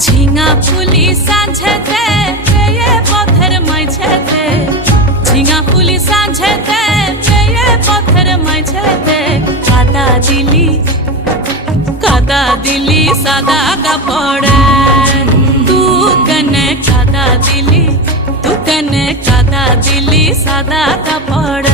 ঝিঙা ফুলি সাঁঝেতে পেয়ে পথের মাঝেতে, ঝিঙা ফুলি সাঁঝেতে পেয়ে পথের মাঝেতে, কাদা দিলি সাদা কাপড়ে, তু কনে কাদা দিলি সাদা কাপড়ে।